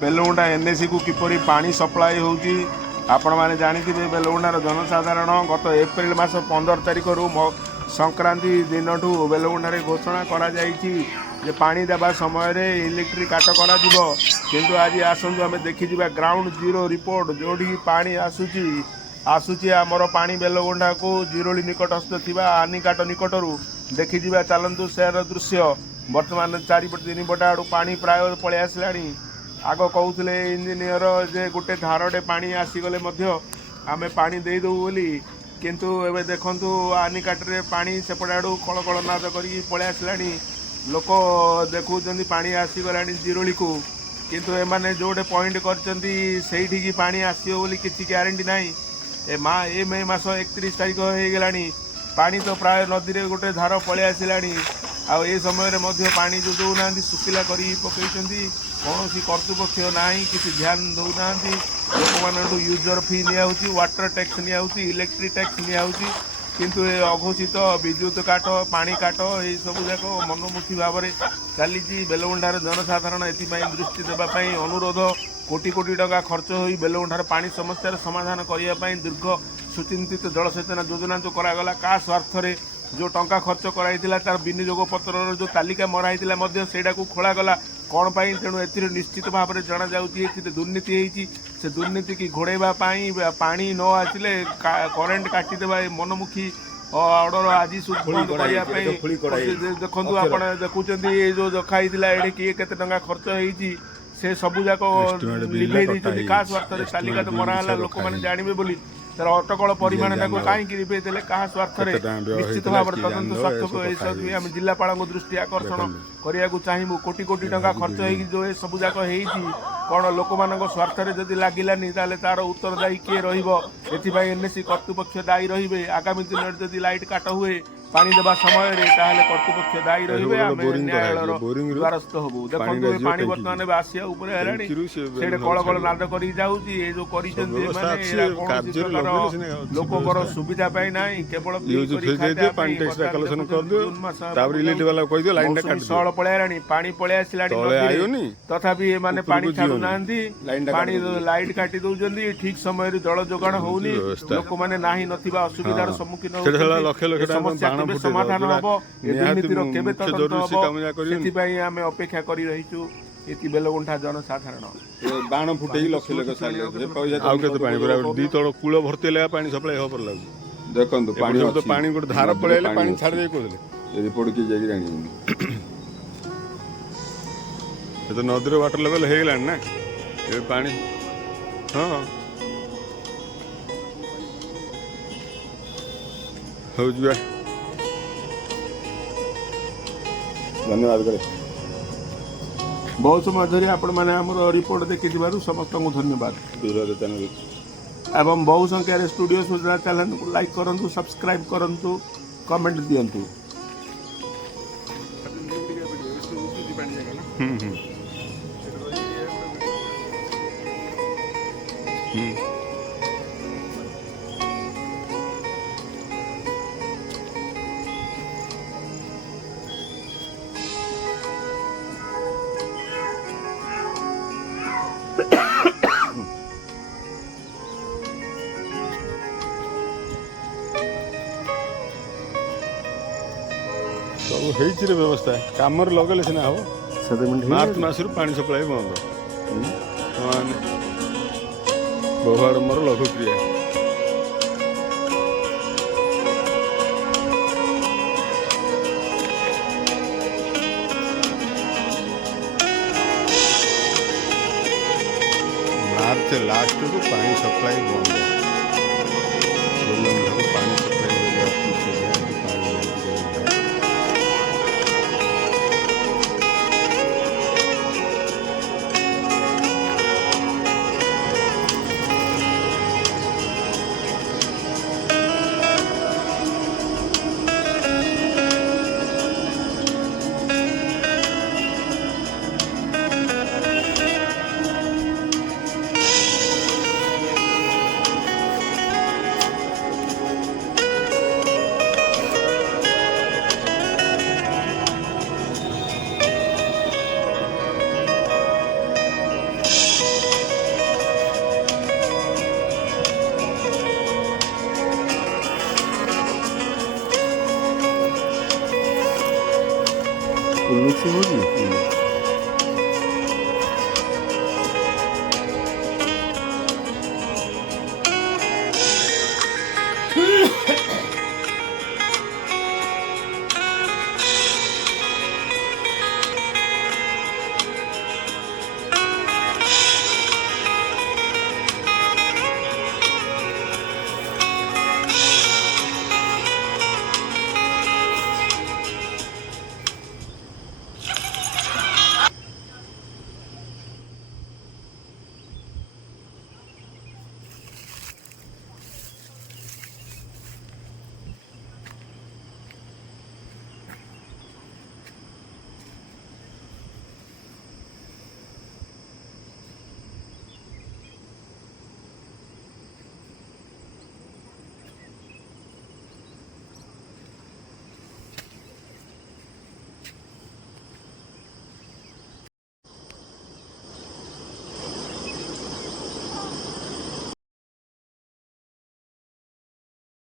बेलगुंडा NAC को किपरि पानी supply होउची आपण माने जानिथिबे। बेलगुंडार जनसाधारण गत एप्रिल मास 15 तारिख संक्रांति दिन बेलगुंडारे घोषणा करा जाइछि जे पानी देवा समय रे इलेक्ट्रिक काट करा दिबो। किंतु आज आसंतु आमे देखि जिबा ग्राउंड जीरो रिपोर्ट जोडी पानी आसुची आमर पानी बेलगुंडा को जीरोली निकटस्थ थिबा आनिकाट निकटरू देखि जिबा चलंतु शेर दृश्य। वर्तमान 4-3 बटा आडू पानी प्राय पळे आसलाणी। आग कहते इंजीनियर जे गोटे धारटे पानी आसीगले आमे पानी दे दो बोली, किंतु एबे देखंतु आनिकाटरे पानी सेपटे आडू कलकल नाद करी पळे आसलाणी। लोक देखुचंदी पानी आसीगलाणी जीरोली को, किंतु एमाने जोडे पॉइंट करचंदी सेठी की पानी आसीयो बोली किछि ग्यारंटी नाही। ए मे मास 31 तारिख हो गलानी, पानी तो प्राय नदी रे गोटे धार पळे आसिलाणी। आ ए समय रे मध्य पानी जो दौना सुखिला करी पकईचंदी, कौन कर्तृपक्ष ना किसी ध्यान दौना। लोक मान यूजर फी नि वाटर टैक्स नि इलेक्ट्रिक टैक्स नि, किंतु ए अघोषित विद्युत काट पानी काट ये सब जाक मनमुखी भाव में चली। बेलगुंडार जनसाधारण एपाई दृष्टि देवाई अनुरोध। कोटी कोटी टका खर्च हो बेलगुंडार पानी समस्यार समाधान करने दीर्घ सुचिंतित जलसेचन योजना जो करागला का स्वार्थ रे जो टंका खर्च कराइला तार विनियोग पत्र जो तालिका मराइला सेटा को खोलागला कौन पाई। तेणु ए निश्चित भाव में जना जाऊँगी दुर्नीति होती। से दुर्नीति की घोड़ाइवा पानी न आसिले करेन्ट काटिदेवा मनमुखी ऑर्डर आज देखु आप देखुं ये जो रखाई ये किए के टका खर्च होती से सबू जाक लिभे क्या स्वार्थ तालिका तो मराला लोक मैंने जानवे बोली तार अटकल परिमाण कहीं लिभे देले क्या स्वार्थ निश्चित भाव में तदंत स्वार्थ आम जिलापाल दृष्टि आकर्षण करने को चाहबू। कोटी कोटी टका खर्च हो जो ये सब जाक कौन लोक मान स्वार्थ जदि लगिलानी तार उत्तरदायी किए रही। एनएसी कर्तृपक्ष दायी रे। आगामी दिन में जदि लाइट काट हुए पानी देवा समय कर्तृपक्ष दायी रे, न्यायालय द्वारस्थ हबू। देखो पानी बर्तमान आसिया कलकल नाद कर लोकर सुविधा पाई ना केवल सल पलैलानी पानी पलि आसलानी तथापि एमाने पानी छाड़ू ना पानी लाइट काटी दौरान ठीक समय जल जोगाण होनी। लोक मैंने ना नथिबा असुविधार सम्मुखीन समस्या समाधान हम केबे तदंत हम अपेक्षा कर रहीचु। ये बेलगुंठा जनसाधारण बाण फुटे लक्ष लक्ष पैसा दी तल कूल भर्ती पानी सप्लाई हो पर लागू देखो पानी पानी गोटे धार पड़े पानी छाड़ दे कहते रिपोर्ट किए जाए जानी। तो नदी वाटर लेवल हो गला ना ये पानी। हाँ हो जा धन्यवाद करे। बहुत समय धरी आपण मैंने आमर रिपोर्ट देखी समस्त को धन्यवाद। एवं बहु संख्यार स्टूडियो सूचना चैनल को लाइक करूँ, सब्सक्राइब करूँ, कमेंट दिंतु। सब व्यवस्था कम लगेले सीना हम मार्च मस पानी सप्लाई बंद बहु आडम्बर लघु क्रिया। मार्च लास्ट को पानी सप्लाई बंद पानी सप्लाई ମିକ୍ସିଂ ହେଉଛି